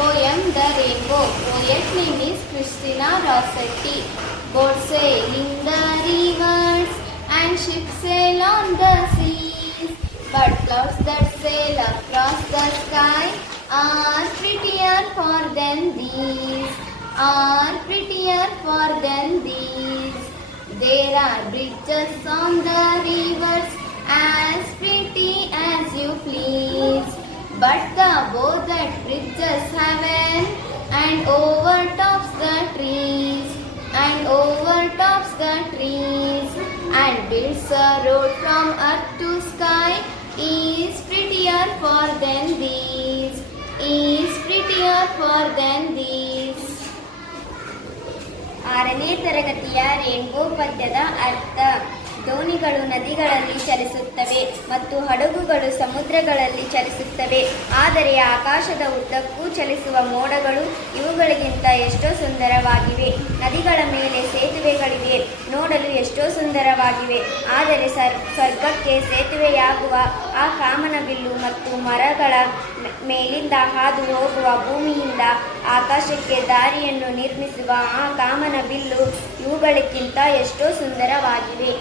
Poem The Rainbow. Poet name is Christina Rossetti. Boats sail in the rivers and ships sail on the seas. But clouds that sail across the sky are prettier for than these. Are prettier for than these. There are bridges on the rivers as pretty as you please. But the bow that bridges heaven and overtops the trees, and overtops the trees, and builds a road from earth to sky is prettier for than these, is prettier for than these. 6ನೇ ತರಗತಿಯ ರೇನ್ಬೋ ಪದ್ಯದ ಅರ್ಥ. ದೋಣಿಗಳು ನದಿಗಳಲ್ಲಿ ಚಲಿಸುತ್ತವೆ ಮತ್ತು ಹಡಗುಗಳು ಸಮುದ್ರಗಳಲ್ಲಿ ಚಲಿಸುತ್ತವೆ. ಆದರೆ ಆಕಾಶದ ಉದ್ದಕ್ಕೂ ಚಲಿಸುವ ಮೋಡಗಳು ಇವುಗಳಿಗಿಂತ ಎಷ್ಟೋ ಸುಂದರವಾಗಿವೆ. ನದಿಗಳ ಮೇಲೆ ಸೇತುವೆಗಳಿವೆ, ನೋಡಲು ಎಷ್ಟೋ ಸುಂದರವಾಗಿವೆ. ಆದರೆ ಸ್ವರ್ಗಕ್ಕೆ ಸೇತುವೆಯಾಗುವ ಆ ಕಾಮನಬಿಲ್ಲು ಮತ್ತು ಮರಗಳ ಮೇಲಿಂದ ಹಾದು ಹೋಗುವ ಭೂಮಿಯಿಂದ ಆಕಾಶಕ್ಕೆ ದಾರಿಯನ್ನು ನಿರ್ಮಿಸುವ ಆ ಕಾಮನಬಿಲ್ಲು ಇವುಗಳಿಗಿಂತ ಎಷ್ಟೋ ಸುಂದರವಾಗಿವೆ.